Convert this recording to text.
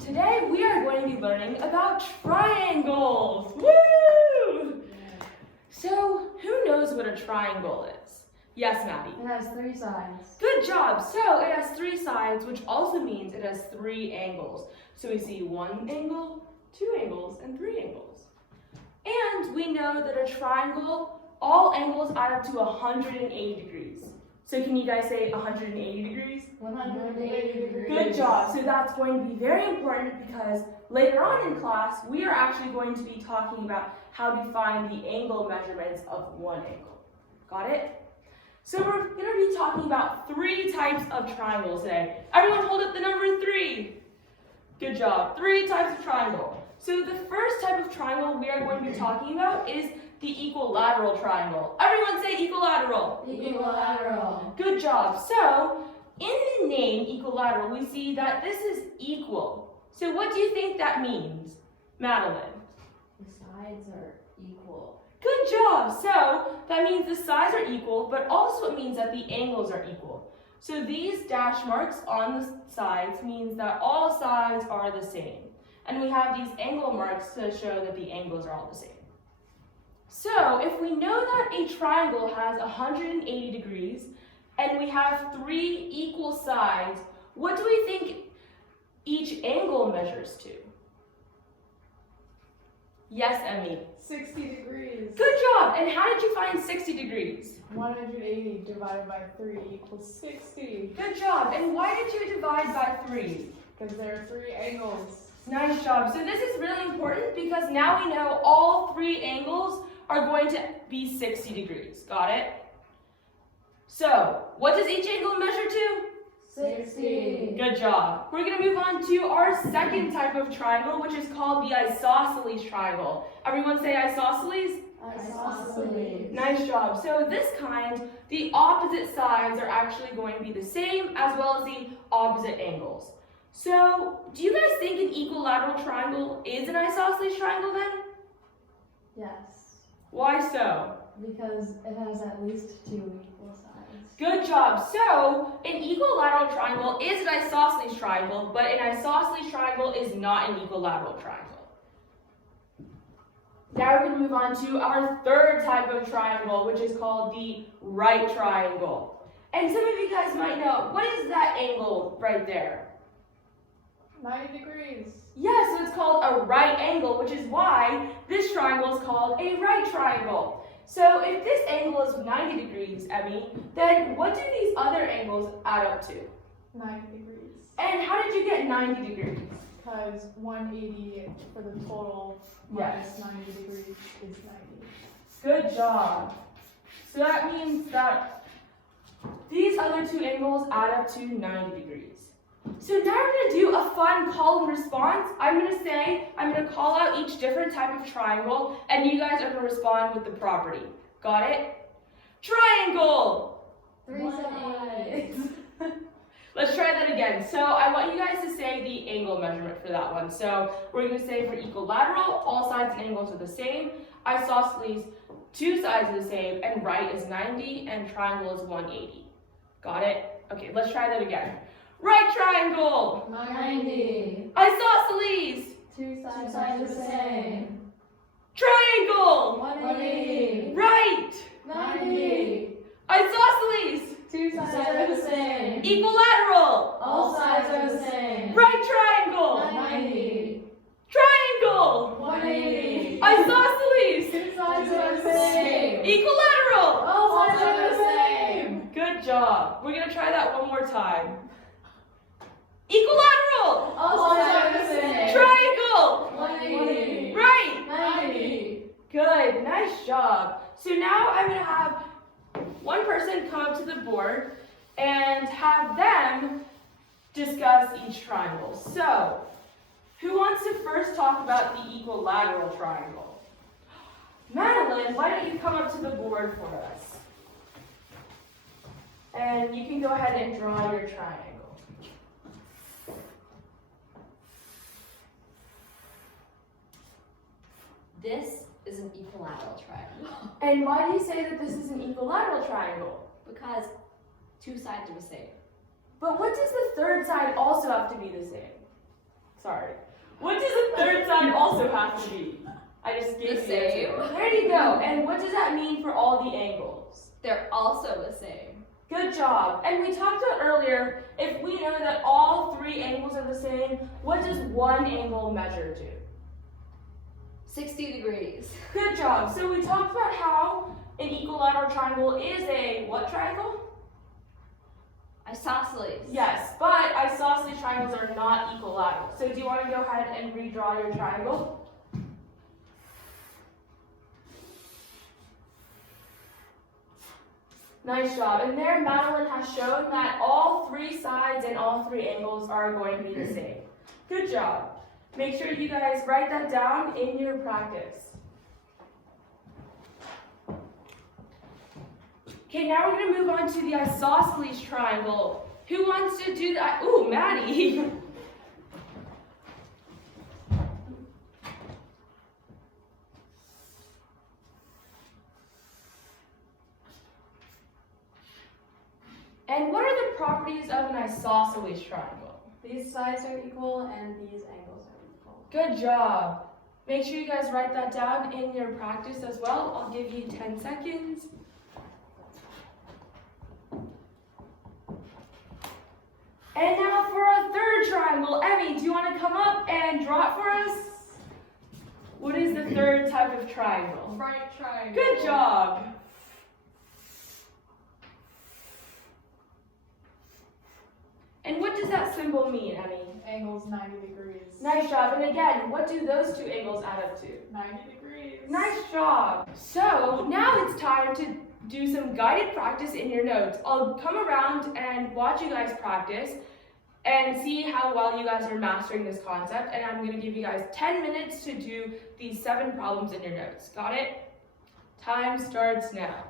Today we are going to be learning about triangles. Woo! So, who knows what a triangle is? Yes, Maddie? It has 3 sides. Good job. So, it has 3 sides, which also means it has 3 angles. So, we see 1 angle, 2 angles, and 3 angles. And we know that a triangle, all angles add up to 180 degrees. So can you guys say 180 degrees? 180 degrees. Good job. So that's going to be very important because later on in class, we are actually going to be talking about how to find the angle measurements of one angle. Got it? So we're going to be talking about 3 types of triangles today. Everyone hold up the number 3. Good job. 3 types of triangle. So the first type of triangle we are going to be talking about is the equilateral triangle. Everyone say equilateral. Equilateral. Good job. So, in the name equilateral, we see that this is equal. So what do you think that means, Madeline? The sides are equal. Good job. So, that means the sides are equal, but also it means that the angles are equal. So these dash marks on the sides means that all sides are the same. And we have these angle marks to show that the angles are all the same. So, if we know that a triangle has 180 degrees and we have 3 equal sides, what do we think each angle measures to? Yes, Emmy. 60 degrees. Good job. And how did you find 60 degrees? 180 divided by 3 equals 60. Good job. And why did you divide by 3? Because there are 3 angles. Nice job. So this is really important because now we know all 3 angles are going to be 60 degrees. Got it? So, what does each angle measure to? 60. Good job. We're going to move on to our second type of triangle, which is called the isosceles triangle. Everyone say isosceles? Isosceles. Nice job. So this kind, the opposite sides are actually going to be the same as well as the opposite angles. So, do you guys think an equilateral triangle is an isosceles triangle then? Yes. Why so? Because it has at least 2 equal sides. Good job. So, an equilateral triangle is an isosceles triangle, but an isosceles triangle is not an equilateral triangle. Now we're going to move on to our third type of triangle, which is called the right triangle. And some of you guys might know, what is that angle right there? 90 degrees. Yes, so it's called a right angle, which is why this triangle is called a right triangle. So if this angle is 90 degrees, Emmy, then what do these other angles add up to? 90 degrees. And how did you get 90 degrees? Because 180 for the total Yes. minus 90 degrees is 90. Good job. So that means that these other 2 angles add up to 90 degrees. So now we're going to do a fun call and response. I'm going to call out each different type of triangle, and you guys are going to respond with the property. Got it? Triangle! 3 sides. Let's try that again. So I want you guys to say the angle measurement for that one. So we're going to say for equilateral, all sides and angles are the same. Isosceles, 2 sides are the same, and right is 90, and triangle is 180. Got it? Okay, let's try that again. Right triangle! 90. Isosceles! 2 sides are the same. Triangle! 180. Right! 90. Isosceles! 2 sides are the same. Equilateral! All sides are the same. Right triangle! 90. Triangle! 180. Isosceles! 2 sides are the same. Equilateral! All sides are the same. Good job. We're going to try that one more time. Equilateral! All sides are the same. Triangle! 180. Right! 90. Good. Nice job. So now I'm going to have one person come up to the board and have them discuss each triangle. So, who wants to first talk about the equilateral triangle? Madeline, why don't you come up to the board for us? And you can go ahead and draw your triangle. This is an equilateral triangle And why do you say that this is an equilateral triangle? because 2 sides are the same. But what does the third side also have to be the same? Sorry. What does the third side also have to be? I just gave The you same. There you go. And what does that mean for all the angles? They're also the same. Good job. And we talked about earlier, if we know that all three angles are the same, what does one angle measure to? 60 degrees. Good job. So we talked about how an equilateral triangle is a what triangle? Isosceles. Yes, but isosceles triangles are not equilateral. So do you want to go ahead and redraw your triangle? Nice job. And there, Madeline has shown that all three sides and all three angles are going to be the same. Good job. Make sure you guys write that down in your practice. Okay, now we're going to move on to the isosceles triangle. Who wants to do that? Ooh, Maddie. And what are the properties of an isosceles triangle? These sides are equal and these angles are equal. Good job. Make sure you guys write that down in your practice as well. I'll give you 10 seconds. And now for our third triangle. Emmy, do you want to come up and draw it for us? What is the third type of triangle? Right triangle. Good job. And what does that symbol mean, Emmy? Angles 90 degrees. Nice job. And again, what do those two angles add up to? 90 degrees. Nice job. So now it's time to do some guided practice in your notes. I'll come around and watch you guys practice and see how well you guys are mastering this concept. And I'm going to give you guys 10 minutes to do these 7 problems in your notes. Got it? Time starts now.